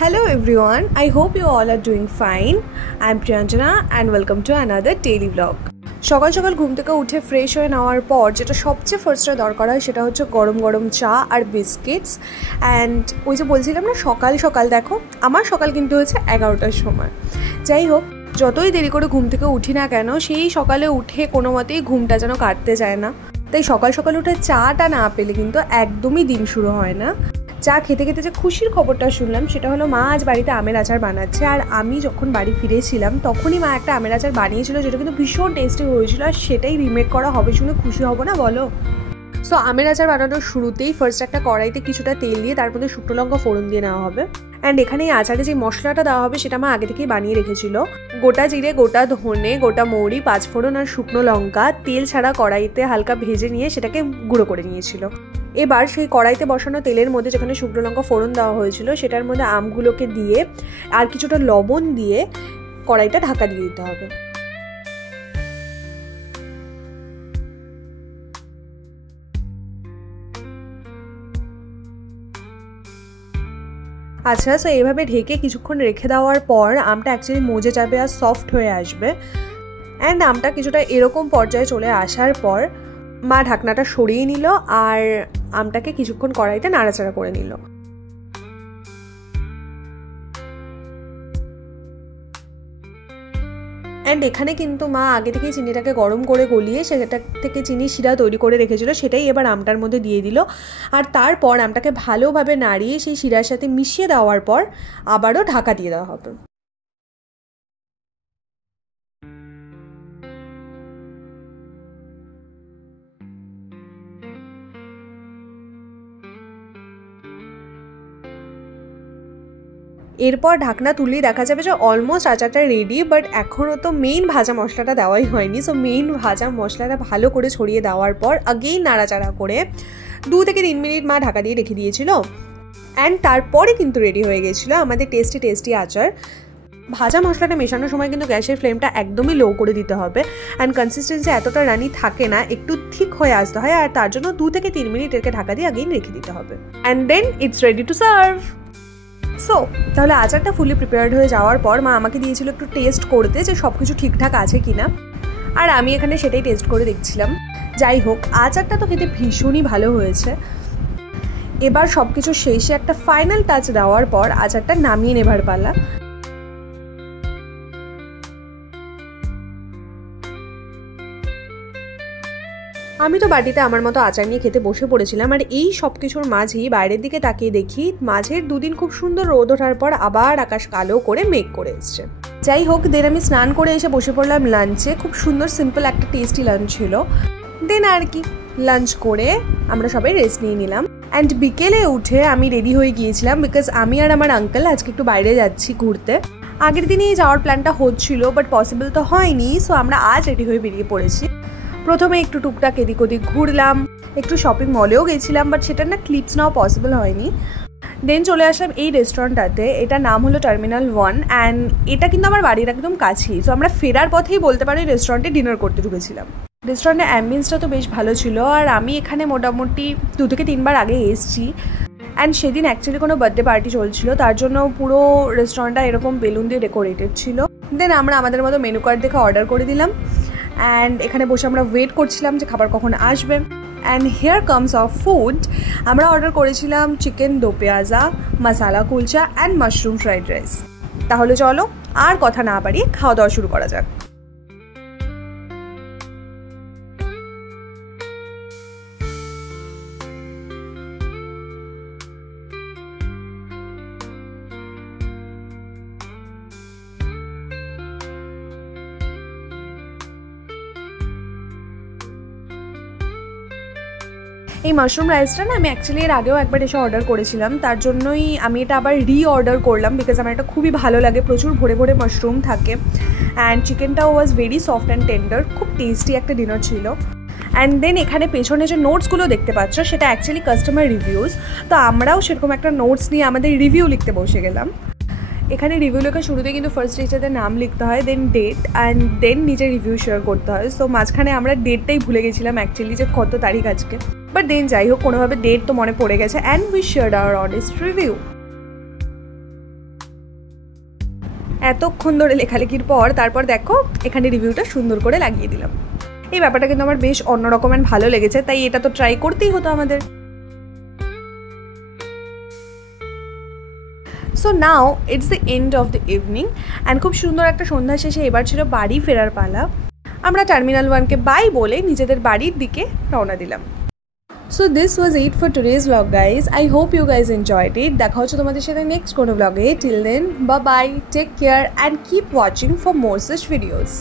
Hello everyone, I hope you all are doing fine. I am Priyanjana and welcome to another daily vlog. সকাল সকাল ঘুম থেকে উঠে fresh হয়ে নেওয়ার পর যেটা সবচেয়ে ফার্স্টে দরকার হয় সেটা হচ্ছে গরম গরম চা আর বিস্কিটস। অ্যান্ড ওই যে বলছিলাম না সকাল সকাল দেখো আমার সকাল কিন্তু হচ্ছে 11টার সময়। যাই হোক, যতই দেরি করে ঘুম থেকে উঠি না কেন সেই সকালে উঠে কোনো মতেই ঘুমটা যেন কাটতে যায় না। তাই সকাল সকাল উঠে চাটা না পেলে কিন্তু একদমই দিন শুরু হয় না। চা খেতে খেতে যে খুশির খবরটা শুনলাম সেটা হলো মা আজ বাড়িতে আমের আচার বানাচ্ছে। আর আমি যখন বাড়ি ফিরেছিলাম তখনই মা একটা আমের আচার বানিয়েছিল যেটা কিন্তু ভীষণ টেস্টি হয়েছিল, আর সেটাই রিমেক করা হবে শুনে খুশি হব না বলো? সো আমের আচার বানানোর শুরুতেই ফার্স্ট একটা কড়াইতে কিছুটা তেল দিয়ে তার মধ্যে শুকনো লঙ্কা ফোড়ন দিয়ে নেওয়া হবে। অ্যান্ড এখানে এই আচারে যে মশলাটা দেওয়া হবে সেটা মা আগে থেকেই বানিয়ে রেখেছিল। গোটা জিরে, গোটা ধনে, গোটা মৌরি, পাঁচফোড়ন আর শুকনো লঙ্কা তেল ছাড়া কড়াইতে হালকা ভেজে নিয়ে সেটাকে গুঁড়ো করে নিয়েছিল। এবার সেই কড়াইতে বসানো তেলের মধ্যে যেখানে শুকনো লঙ্কা ফোড়ন দেওয়া হয়েছিল সেটার মধ্যে আমগুলোকে দিয়ে আর কিছুটা লবণ দিয়ে কড়াইটা ঢাকা দিয়ে দিতে হবে। আচ্ছা, সো এইভাবে ঢেকে কিছুক্ষণ রেখে দেওয়ার পর আমটা অ্যাকচুয়ালি মজে যাবে আর সফট হয়ে আসবে। অ্যান্ড আমটা কিছুটা এরকম পর্যায়ে চলে আসার পর মা ঢাকনাটা সরিয়ে নিল আর আমটাকে কিছুক্ষণ কড়াইতে নাড়াচাড়া করে নিল। অ্যান্ড এখানে কিন্তু মা আগে থেকেই চিনিটাকে গরম করে গলিয়ে সেটা থেকে চিনি শিরা তৈরি করে রেখেছিল, সেটাই এবার আমটার মধ্যে দিয়ে দিল। আর তারপর আমটাকে ভালোভাবে নাড়িয়ে সেই শিরার সাথে মিশিয়ে দেওয়ার পর আবারও ঢাকা দিয়ে দেওয়া হবে। এরপর ঢাকনা তুললেই দেখা যাবে যে অলমোস্ট আচারটা রেডি, বাট এখনও তো মেইন ভাজা মশলাটা দেওয়াই হয়নি। সো মেইন ভাজা মশলাটা ভালো করে ছড়িয়ে দেওয়ার পর আগেই নাড়াচাড়া করে 2 থেকে 3 মিনিট মা ঢাকা দিয়ে রেখে দিয়েছিল। অ্যান্ড তারপরে কিন্তু রেডি হয়ে গেছিলো আমাদের টেস্টি আচার। ভাজা মশলাটা মেশানোর সময় কিন্তু গ্যাসের ফ্লেমটা একদমই লো করে দিতে হবে। অ্যান্ড কনসিস্টেন্সি এতটা রানি থাকে না, একটু ঠিক হয়ে আসতে হয়, আর তার জন্য 2 থেকে 3 মিনিট এরকে ঢাকা দিয়ে আগেই রেখে দিতে হবে। And then it's ready to serve. So তাহলে আচারটা ফুলি প্রিপেয়ার্ড হয়ে যাওয়ার পর মা আমাকে দিয়েছিল একটু টেস্ট করতে যে সব কিছু ঠিকঠাক আছে কিনা, আর আমি এখানে সেটাই টেস্ট করে দেখছিলাম। যাই হোক, আচারটা তো খেতে ভীষণই ভালো হয়েছে। এবার সব কিছু শেষে একটা ফাইনাল টাচ দেওয়ার পর আচারটা নামিয়ে নেবার পালা। আমি তো বাড়িতে আমার মতো আচার নিয়ে খেতে বসে পড়েছিলাম, আর এই সব কিছুর মাঝেই বাইরের দিকে তাকিয়ে দেখি মাঝের 2 দিন খুব সুন্দর রোদ ওঠার পর আবার আকাশ কালো করে মেঘ করে এসছে। যাই হোক, দেন আমি স্নান করে এসে বসে পড়লাম লাঞ্চে। খুব সুন্দর সিম্পল একটা টেস্টি লাঞ্চ ছিল। দেন আর কি, লাঞ্চ করে আমরা সবাই রেস্ট নিয়ে নিলাম। অ্যান্ড বিকেলে উঠে আমি রেডি হয়ে গিয়েছিলাম বিকজ আমি আর আমার আঙ্কেল আজকে একটু বাইরে যাচ্ছি ঘুরতে। আগের দিনই যাওয়ার প্ল্যানটা হচ্ছিল বাট পসিবল তো হয়নি, সো আমরা আজ রেডি হয়ে বেরিয়ে পড়েছি। প্রথমে একটু টুকটাক এদিক ওদিক ঘুরলাম, একটু শপিং মলেও গেছিলাম, বাট সেটা না ক্লিপস নেওয়া পসিবল হয়নি। দেন চলে আসলাম এই রেস্টুরেন্টটাতে, এটার নাম হলো টার্মিনাল 1। অ্যান্ড এটা কিন্তু আমার বাড়ির একদম কাছেই। সো আমরা ফেরার পথেই বলতে পারি রেস্টুরেন্টে ডিনার করতে ঢুকেছিলাম। রেস্টুরেন্টের অ্যাম্বিয়েন্সটা তো বেশ ভালো ছিল, আর আমি এখানে মোটামুটি 2 থেকে 3 বার আগে এসেছি। অ্যান্ড সেদিন অ্যাকচুয়ালি কোনো বার্থডে পার্টি চলছিল, তার জন্য পুরো রেস্টুরেন্টটা এরকম বেলুন দিয়ে ডেকোরেটেড ছিল। দেন আমরা আমাদের মতো মেনু কার্ড দেখে অর্ডার করে দিলাম। অ্যান্ড এখানে বসে আমরা ওয়েট করছিলাম যে খাবার কখন আসবে। And here comes of food. আমরা অর্ডার করেছিলাম chicken do pyaza, masala kulcha and mushroom fried rice. তাহলে চলো আর কথা না বাড়িয়ে খাওয়া দাওয়া শুরু করা যাক। এই মাশরুম রাইসটা না আমি অ্যাকচুয়ালি এর আগেও একবার এসে অর্ডার করেছিলাম, তার জন্যই আমি এটা আবার অর্ডার করলাম বিকজ আমার এটা খুবই ভালো লাগে। প্রচুর ভরে ভরে মাশরুম থাকে অ্যান্ড চিকেনটাও was very soft and tender. খুব টেস্টি একটা ডিনার ছিল। অ্যান্ড দেন এখানে পেছনে যে নোটসগুলো দেখতে পাচ্ছ সেটা অ্যাকচুয়ালি কাস্টমার রিভিউজ। তো আমরাও সেরকম একটা নোটস নিয়ে আমাদের রিভিউ লিখতে বসে গেলাম। এখানে রিভিউ লেখার শুরুতে কিন্তু ফার্স্ট রিচার্জের নাম লিখতে হয়, দেন ডেট, অ্যান্ড দেন নিজের রিভিউ শেয়ার করতে হয়। সো মাঝখানে আমরা ডেটটাই ভুলে গেছিলাম অ্যাকচুয়ালি যে কত তারিখ আজকে, বাট দেন যাই হোক কোনোভাবে ডেট তো মনে পড়ে গেছে and we shared our honest review. এতক্ষণ ধরে লেখালেখির পর তারপর দেখো এখানে রিভিউটা সুন্দর করে লাগিয়ে দিলাম। এই ব্যাপারটা কিন্তু আমার বেশ অন্যরকম অ্যান্ড ভালো লেগেছে, তাই এটা তো ট্রাই করতেই হতো আমাদের। So now it's the end of the evening and খুব সুন্দর একটা সন্ধ্যা শেষে এবার ছিল বাড়ি ফেরার পালা। আমরা টার্মিনাল 1কে বাই বলে নিজেদের বাড়ির দিকে রওনা দিলাম। So this was it for today's vlog guys. I hope you guys enjoyed it. দেখা হচ্ছে তোমাদের সাথে next কোনো vlog-এ. Till then, bye bye, take care and keep watching for more such videos.